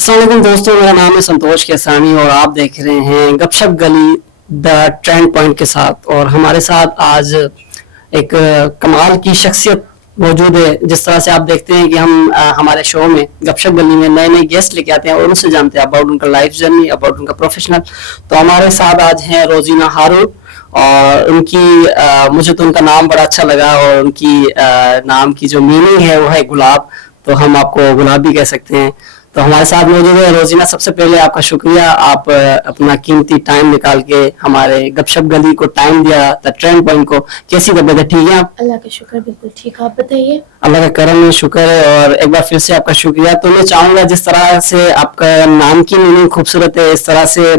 अस्सलाम वालेकुम दोस्तों, मेरा नाम है संतोष केसानी और आप देख रहे हैं गपशप गली द ट्रेंड पॉइंट के साथ। और हमारे साथ आज एक कमाल की शख्सियत मौजूद है। जिस तरह से आप देखते हैं कि हम हमारे शो में गपशप गली में नए नए गेस्ट लेके आते हैं और उनसे जानते हैं अबाउट उनका लाइफ जर्नी, अबाउट उनका प्रोफेशनल। तो हमारे साथ आज हैं रोजीना हारून और उनकी मुझे तो उनका नाम बड़ा अच्छा लगा और उनकी नाम की जो मीनिंग है वो है गुलाब, तो हम आपको गुलाब भी कह सकते हैं। तो हमारे साथ मौजूद है रोजीना। सबसे पहले आपका शुक्रिया, आप अपना कीमती टाइम निकाल के हमारे गपशप गली को टाइम दिया, द ट्रेंड पॉइंट को। कैसी तबीयत है? ठीक है आप? अल्लाह का शुक्र, बिल्कुल ठीक। आप बताइए। अल्लाह का करम है, शुक्र है। और एक बार फिर से आपका शुक्रिया। तो मैं चाहूंगा जिस तरह से आपका नाम की मीनिंग खूबसूरत है, इस तरह से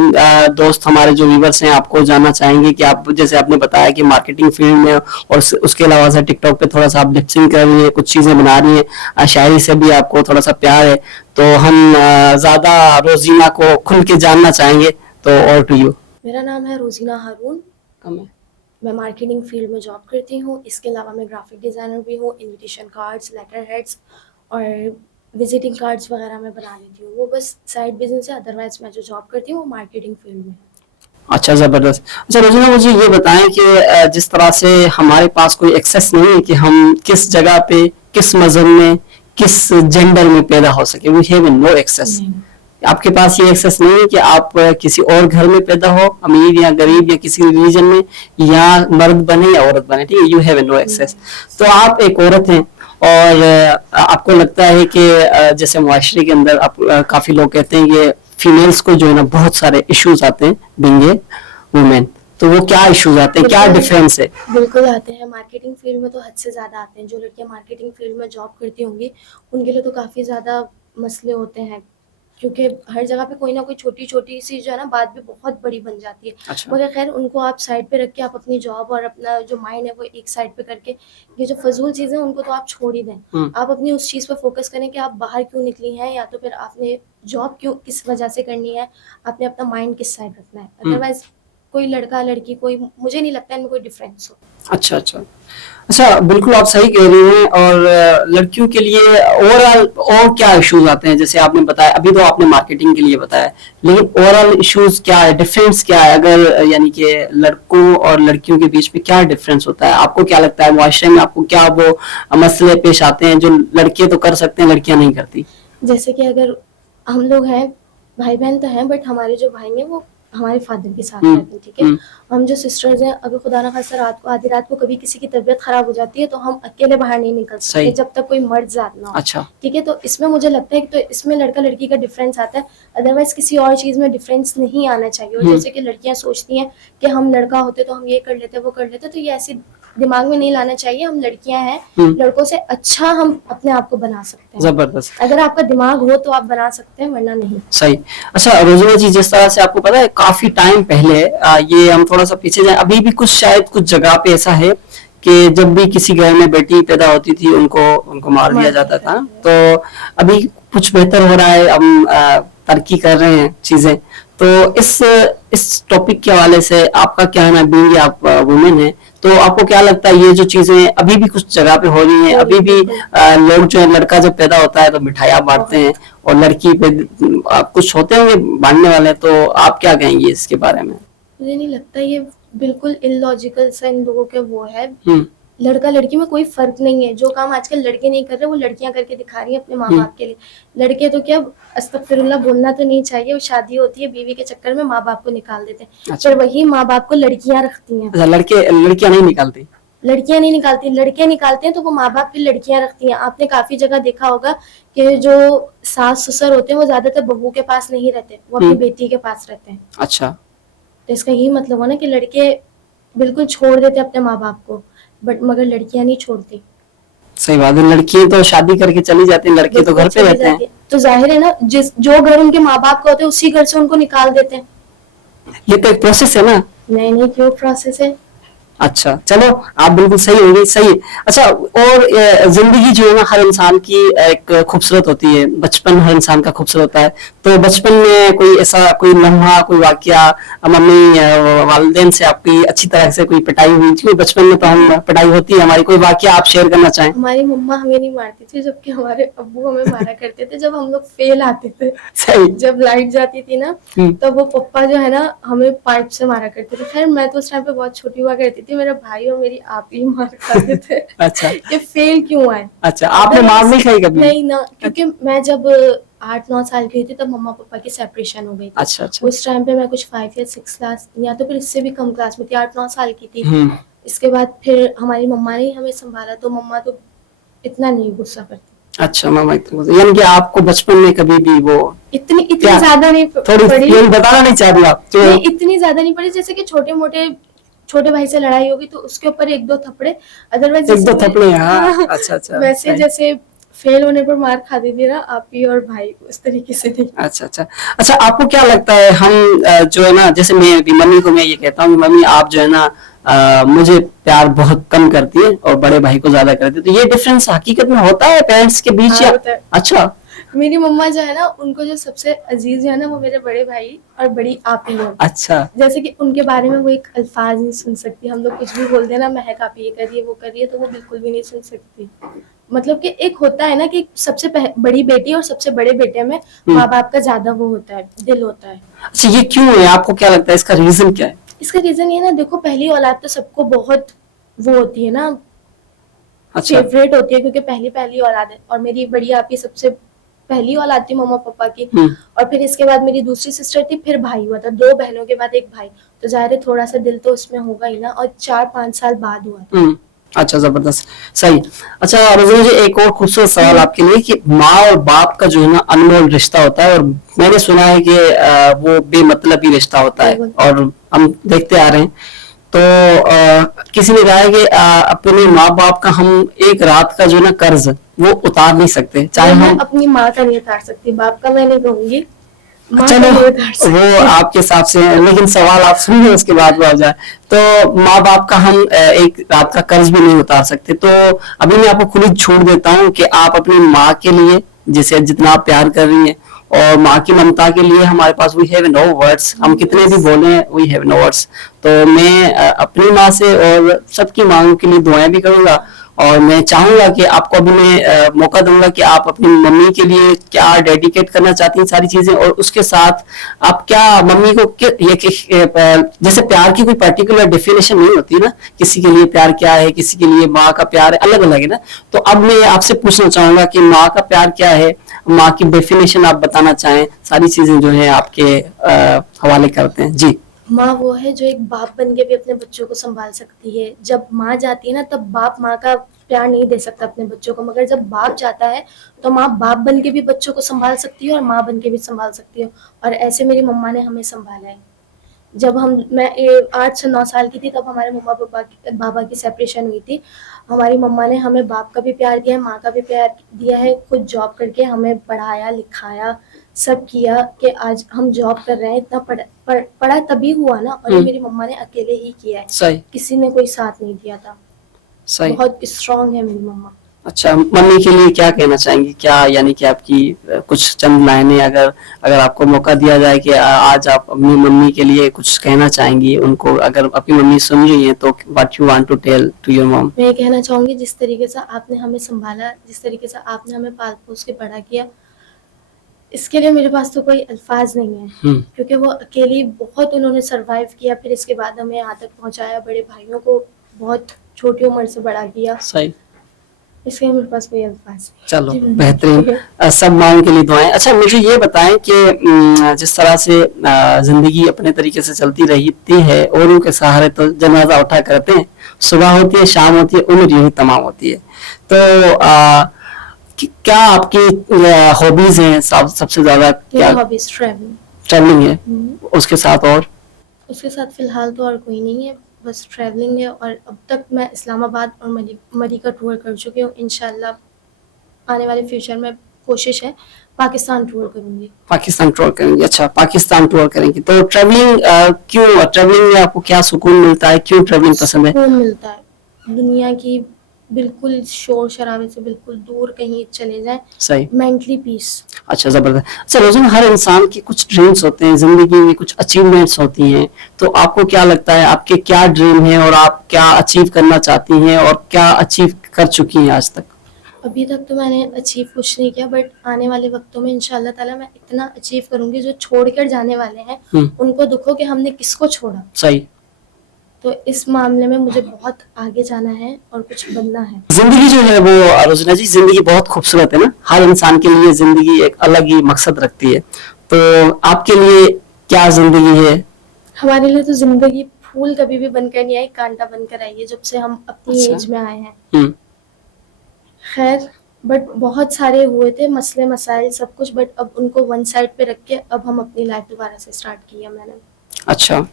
दोस्त हमारे जो व्यूवर्स हैं आपको जानना चाहेंगे कि आप, जैसे आपने बताया कि मार्केटिंग फील्ड में और उसके अलावा से टिकटॉक पे थोड़ा सा आप लिपसिंग कर रही है, कुछ चीजें बना रही है, शायरी से भी आपको थोड़ा सा प्यार है। तो हम ज्यादा रोजीना को खुल के जानना चाहेंगे। तो और टू यू। मेरा नाम है रोजीना हारून। मैं मार्केटिंग फील्ड में जॉब करती हूँ। इसके अलावा मैं ग्राफिक डिज़ाइनर भी हूँ। इनविटेशन कार्ड्स, लेटर हेड्स और विजिटिंग कार्ड्स वगैरह मैं बना लेती हूँ। वो बस साइड बिजनेस है, अदरवाइज मैं जो जॉब करती हूँ वो मार्केटिंग फील्ड में। अच्छा, जबरदस्त। अच्छा रोजीना, मुझे ये बताएं कि जिस तरह से हमारे पास कोई एक्सेस नहीं है कि हम किस जगह पे, किस मजहब में, किस जेंडर में पैदा हो सके, वी हैव नो एक्सेस। आपके पास ये एक्सेस नहीं है कि आप किसी और घर में पैदा हो, अमीर या गरीब या किसी रिलीजन में, या मर्द बने या औरत बने, ठीक है, यू हैव नो एक्सेस। तो आप एक औरत हैं और आपको लगता है कि जैसे मुआशरे के अंदर आप काफी लोग कहते हैं कि फीमेल्स को जो है ना बहुत सारे इश्यूज आते हैं बीइंग ए वुमेन। तो वो क्या इश्यूज आते हैं, क्या डिफरेंस है? बिल्कुल आते हैं। मार्केटिंग फील्ड में तो हद से ज़्यादा आते हैं। जो लड़कियां मार्केटिंग फील्ड में जॉब करती होंगी उनके लिए तो काफ़ी ज़्यादा मसले होते हैं, क्योंकि हर जगह पे कोई ना कोई छोटी छोटी सी जो है ना बात भी बहुत बड़ी बन जाती है। अच्छा। मगर खैर उनको आप साइड पे रख के आप अपनी जॉब और अपना जो माइंड है वो एक साइड पे करके, ये जो फजूल चीज़ें उनको तो आप छोड़ ही दें। आप अपनी उस चीज़ पे फोकस करें कि आप बाहर क्यों निकली हैं, या तो फिर आपने जॉब क्यों, किस वजह से करनी है, आपने अपना माइंड किस साइड रखना है। अदरवाइज कोई लड़का लड़की, कोई, मुझे नहीं लगता इनमें कोई डिफरेंस हो। अच्छा अच्छा अच्छा, बिल्कुल आप सही कह रही हैं। और लड़कियों के लिए ओवरऑल और क्या इश्यूज आते हैं? जैसे आपने बताया, अभी तो आपने मार्केटिंग के लिए बताया, लेकिन ओवरऑल इश्यूज क्या है, डिफरेंस क्या है? अगर यानी कि लड़कों और लड़कियों के बीच में क्या डिफरेंस होता है, आपको क्या लगता है? मुआशरे में आपको क्या वो मसले पेश आते हैं जो लड़के तो कर सकते हैं, लड़कियां नहीं करती? जैसे कि अगर हम लोग हैं, भाई बहन तो हैं, बट हमारे जो भाई हैं वो हमारे फादर के साथ रहते हैं, ठीक है। हम जो सिस्टर्स हैं, अगर खुदा ना खास्ता रात को, आधी रात को कभी किसी की तबीयत खराब हो जाती है तो हम अकेले बाहर नहीं निकल सकते जब तक कोई मर्द साथ ना हो। अच्छा। ठीक है, तो इसमें मुझे लगता है कि तो इसमें लड़का लड़की का डिफरेंस आता है। अदरवाइज किसी और चीज में डिफरेंस नहीं आना चाहिए। और जैसे कि लड़कियां सोचती हैं कि हम लड़का होते तो हम ये कर लेते, वो कर लेते, तो ये ऐसी दिमाग में नहीं लाना चाहिए। हम लड़कियां हैं, लड़कों से अच्छा हम अपने आप को बना सकते हैं। जबरदस्त। अगर आपका दिमाग हो तो आप बना सकते हैं, वरना नहीं। सही। अच्छा रोजीना जी, जिस तरह से आपको पता है काफी टाइम पहले, ये हम थोड़ा सा पीछे जाए, अभी भी कुछ शायद कुछ जगह पे ऐसा है कि जब भी किसी घर में बेटी पैदा होती थी उनको मार दिया जाता था। तो अभी कुछ बेहतर हो रहा है, हम तरक्की कर रहे हैं चीजें। तो इस टॉपिक के हवाले से आपका क्या है ना, बीइंग आप वुमेन है, तो आपको क्या लगता है ये जो चीजें अभी भी कुछ जगह पे हो रही हैं? अभी भी लोग जो है, लड़का जब पैदा होता है तो मिठाइयाँ बांटते हैं और लड़की पे कुछ होते होंगे बांटने वाले, तो आप क्या कहेंगे इसके बारे में? मुझे नहीं लगता, ये बिल्कुल इलॉजिकल सा इन लोगों के वो है। लड़का लड़की में कोई फर्क नहीं है। जो काम आजकल लड़के नहीं कर रहे वो लड़कियां करके दिखा रही हैं अपने माँ बाप के लिए। लड़के तो क्या, अस्तगफिरुल्लाह बोलना तो नहीं चाहिए, वो शादी होती है बीवी के चक्कर में माँ बाप को निकाल देते हैं। अच्छा। पर वही माँ बाप को लड़कियां रखती हैं। अच्छा, लड़कियां नहीं निकालती? लड़कियां नहीं निकालती, लड़के निकालते हैं, तो वो माँ बाप की लड़कियां रखती हैं। आपने काफी जगह देखा होगा कि जो सास ससुर होते हैं वो ज्यादातर बहू के पास नहीं रहते, वो अपनी बेटी के पास रहते हैं। अच्छा। तो इसका यही मतलब हुआ ना कि लड़के बिल्कुल छोड़ देते अपने माँ बाप को, बट मगर लड़कियां नहीं छोड़ती। सही बात है, लड़की तो शादी करके चली जाती है, लड़के तो घर पे रहते हैं। तो जाहिर है ना, जो घर उनके माँ बाप का होते हैं उसी घर से उनको निकाल देते हैं। ये तो एक प्रोसेस है ना? नहीं, क्यों प्रोसेस है? अच्छा, चलो आप बिल्कुल सही होंगे, सही है। अच्छा, और जिंदगी जो है ना हर इंसान की एक खूबसूरत होती है, बचपन हर इंसान का खूबसूरत होता है। तो बचपन में कोई ऐसा कोई लम्हा, कोई वाकया, मम्मी वालिदैन से आपकी अच्छी तरह से कोई पिटाई हुई थी? बचपन में तो हम पिटाई होती है हमारी, कोई वाकया आप शेयर करना चाहें? हमारी मम्मा हमें नहीं मारती थी, जबकि हमारे अब्बू हमें मारा करते थे जब हम लोग फेल आते थे। सही। जब लाइट जाती थी ना, तब वो पप्पा जो है ना हमें पाइप से मारा करते थे। खैर मैं तो उस टाइम पे बहुत छोटी हुआ करती थी, मेरा भाई और मेरी आप ही मार खाते थे। अच्छा। कि फेल क्यों आए। अच्छा, आपने मार नहीं खाई कभी? नहीं ना, क्योंकि मैं जब 8-9 साल की हुई थी तब मम्मा पापा की सेपरेशन हो गई थी। अच्छा अच्छा। उस टाइम पे मैं कुछ 5 या 6 क्लास या तो फिर इससे भी कम क्लास में थी, 8-9 साल की थी। इसके बाद फिर हमारी मम्मा ने ही हमें संभाला, तो मम्मा तो इतना नहीं गुस्सा करती। अच्छा, मामा यानी कि आपको बचपन में कभी भी वो इतनी क्या ज्यादा नहीं थोड़ी पड़ी। ये बताना नहीं चाहती आप जो? नहीं, इतनी ज्यादा नहीं पड़ी, जैसे कि छोटे मोटे छोटे भाई से लड़ाई होगी तो उसके ऊपर 1-2 थप्पड़े, अदरवाइज एक दो जैसे थप्पड़े, हाँ। हाँ, अच्छा अच्छा, वैसे सही। जैसे फेल होने पर मार खाती थी ना आप ही और भाई, उस तरीके से नहीं। अच्छा अच्छा। अच्छा, आपको क्या लगता है हम जो है ना, जैसे मैं भी मम्मी को मैं ये कहता हूँ, मम्मी आप जो है ना मुझे प्यार बहुत कम करती है और बड़े भाई को ज्यादा करती है, तो ये डिफरेंस हकीकत में होता है पेरेंट्स के बीच हाँ, या? होता है। अच्छा। मेरी मम्मा जो है ना, उनको जो सबसे अजीज है ना वो मेरे बड़े भाई और बड़ी आप ही है। अच्छा। जैसे कि उनके बारे में वो एक अल्फाज नहीं सुन सकती, हम लोग कुछ भी बोलते हैं ना, महक आप ये कर रही है वो कर रही है, तो वो बिल्कुल भी नहीं सुन सकती। मतलब कि एक होता है ना कि सबसे बड़ी बेटी और सबसे बड़े बेटे में माँ बाप का ज्यादा वो होता है, दिल होता है। अच्छा, ये क्यों है, आपको क्या लगता है इसका रीजन क्या है? इसका रीजन ये ना, देखो पहली औलाद तो सबको बहुत वो होती है ना, अच्छा। फेवरेट होती है, क्योंकि पहली पहली औलाद है। और मेरी बड़ी आपकी सबसे पहली औलाद थी मम्मा पापा की। और फिर इसके बाद मेरी दूसरी सिस्टर थी, फिर भाई हुआ था, 2 बहनों के बाद एक भाई, तो जाहिर है थोड़ा सा दिल तो उसमें होगा ही ना। और 4-5 साल बाद हुआ था। अच्छा, जबरदस्त, सही। अच्छा रजनी जी, एक और खूबसूरत सवाल आपके लिए कि माँ और बाप का जो है ना अनमोल रिश्ता होता है, और मैंने सुना है कि वो बेमतलबी रिश्ता होता है, और हम देखते आ रहे हैं। तो किसी ने कहा है कि अपने माँ बाप का हम एक रात का जो है ना कर्ज वो उतार नहीं सकते, चाहे मैं हम अपनी माँ का नहीं उतार सकती, बाप का मैं नहीं कहूंगी, माँ का चलो नहीं उतार सकती। वो आपके हिसाब से है, लेकिन सवाल आप सुनिए उसके बाद वो आ जाए। तो माँ बाप का हम एक रात का कर्ज भी नहीं उतार सकते, तो अभी मैं आपको खुली छूट देता हूँ कि आप अपनी माँ के लिए जिसे जितना आप प्यार कर रही हैं, और माँ की ममता के लिए हमारे पास वी हैव नो वर्ड्स, हम कितने भी बोले वी हैव नो वर्ड्स। तो मैं अपनी माँ से और सबकी मांगों के लिए दुआएं भी करूंगा, और मैं चाहूंगा कि आपको अभी मैं मौका दूंगा कि आप अपनी मम्मी के लिए क्या डेडिकेट करना चाहती हैं सारी चीजें, और उसके साथ आप क्या मम्मी को जैसे प्यार की कोई पर्टिकुलर डेफिनेशन नहीं होती ना, किसी के लिए प्यार क्या है, किसी के लिए माँ का प्यार अलग अलग है ना। तो अब मैं आपसे पूछना चाहूंगा कि माँ का प्यार क्या है, माँ की डेफिनेशन आप बताना चाहें, सारी चीजें जो है आपके हवाले करते हैं जी। माँ वो है जो एक बाप बन के भी अपने बच्चों को संभाल सकती है। जब माँ जाती है ना, तब बाप माँ का प्यार नहीं दे सकता अपने बच्चों को, मगर जब बाप जाता है तो माँ बाप बन के भी बच्चों को संभाल सकती है और माँ बन के भी संभाल सकती है। और ऐसे मेरी मम्मा ने हमें संभाला है। जब मैं 8 से 9 साल की थी तब हमारे मम्मा पापा बाबा की सेपरेशन हुई थी। हमारी मम्मा ने हमें बाप का भी प्यार दिया है, माँ का भी प्यार दिया है, खुद जॉब करके हमें पढ़ाया लिखाया, सब किया कि आज हम जॉब कर रहे हैं। इतना पढ़ा तभी हुआ ना, और ये मेरी मम्मा ने अकेले ही किया है, सही। किसी ने कोई साथ नहीं दिया था। सही। बहुत स्ट्रांग है मेरी मम्मा। अच्छा, मम्मी के लिए क्या कहना चाहेंगी, क्या यानी कि आपकी कुछ चंद लाइनें, अगर अगर आपको मौका दिया जाए कि आज आप अपनी मम्मी के लिए कुछ कहना चाहेंगी उनको, अगर आपकी मम्मी सुन रही है, तो what you want to tell to your mom? मैं ये कहना चाहूंगी, जिस तरीके से आपने हमें संभाला, जिस तरीके से आपने हमें पाल पोस के बड़ा किया, इसके लिए मेरे पास तो कोई अल्फाज नहीं है। क्योंकि वो अकेली बहुत उन्होंने सरवाइव किया, फिर इसके बाद हमें यहाँ तक पहुँचाया, बड़े भाइयों को बहुत छोटी उम्र से बड़ा किया। सही। इसके लिए मेरे पास कोई अल्फाज नहीं। चलो बेहतरीन, सब माओं के लिए दुआएं। अच्छा मुझे ये बताएं कि जिस तरह से जिंदगी अपने तरीके से चलती रहती है, औरों के सहारे तो जनाजा उठा करते हैं, सुबह होती है शाम होती है, उम्र यूं ही तमाम होती है। तो क्या आपकी हॉबीज हैं, सबसे ज्यादा क्या? हॉबीज ट्रैवलिंग है, उसके साथ और? उसके साथ फिलहाल तो और कोई नहीं है, बस ट्रैवलिंग है। और अब तक मैं इस्लामाबाद और मरी का टूर कर चुकी हूँ। इंशाल्लाह आने वाले फ्यूचर में कोशिश है पाकिस्तान टूर करूंगी। पाकिस्तान टूर करेंगे, अच्छा पाकिस्तान टूर करेंगे। तो ट्रैवलिंग क्यों, ट्रैवलिंग में आपको क्या सुकून मिलता है, क्यों ट्रैवलिंग पसंद है? सुकून मिलता है दुनिया की बिल्कुल शोर शराबे से बिल्कुल दूर कहीं चले जाएं, सही, मेंटली पीस। अच्छा जबरदस्त। अच्छा रोज़ाना हर इंसान के कुछ ड्रीम्स होते हैं, जिंदगी में कुछ अचीवमेंट्स होती हैं, तो आपको क्या लगता है आपके क्या ड्रीम है और आप क्या अचीव करना चाहती हैं और क्या अचीव कर चुकी हैं आज तक? अभी तक तो मैंने अचीव कुछ नहीं किया, बट आने वाले वक्तों में इंशाल्लाह ताला मैं इतना अचीव करूंगी, जो छोड़कर जाने वाले हैं उनको दुख हो कि हमने किसको छोड़ा। सही। तो इस मामले में मुझे बहुत आगे जाना है और कुछ बनना है। जिंदगी जो है वो रोजना जी, जिंदगी बहुत खूबसूरत है ना, हर इंसान के लिए जिंदगी एक अलग ही मकसद रखती है। तो आपके लिए क्या जिंदगी है? हमारे लिए तो जिंदगी फूल कभी भी बनकर नहीं आई, कांटा बनकर आई है जब से हम अपनी अच्छा। एज में आए हैं। खैर, बट बहुत सारे हुए थे मसले मसाइल सब कुछ, बट अब उनको वन साइड पे रख के अब हम अपनी लाइफ दोबारा से स्टार्ट की है मैंने। अच्छा,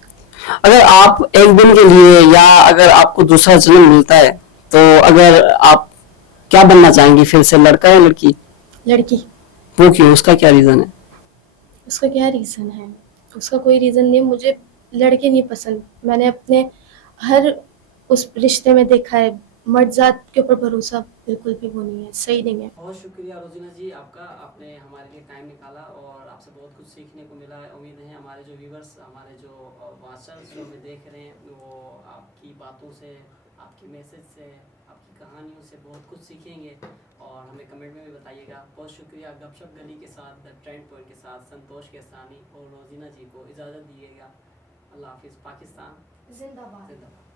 अगर आप एक दिन के लिए या अगर आपको दूसरा जन्म मिलता है, तो अगर आप क्या बनना चाहेंगी फिर से, लड़का या लड़की? लड़की। वो क्यों, उसका क्या रीजन है? उसका क्या रीज़न है? उसका कोई रीज़न नहीं, मुझे लड़के नहीं पसंद। मैंने अपने हर उस रिश्ते में देखा है, मर्द जात के ऊपर भरोसा बिल्कुल भी वो नहीं है, सही नहीं है। बहुत शुक्रिया रोजीना जी आपका, आपने हमारे लिए टाइम निकाला और आपसे बहुत कुछ सीखने को मिला है। उम्मीद है हमारे जो व्यूवर्स, हमारे जो वाचर्स जो हमें देख रहे हैं, वो आपकी बातों से, आपकी मैसेज से, आपकी कहानियों से बहुत कुछ सीखेंगे और हमें कमेंट में भी बताइएगा। बहुत शुक्रिया। गपशप गली के साथ, द ट्रेंड पॉइंट के साथ संतोष केसानी और रोजीना जी को इजाज़त दीजिएगा। अल्लाह हाफिज़। पाकिस्तान जिंदाबाद। जिंदाबाद।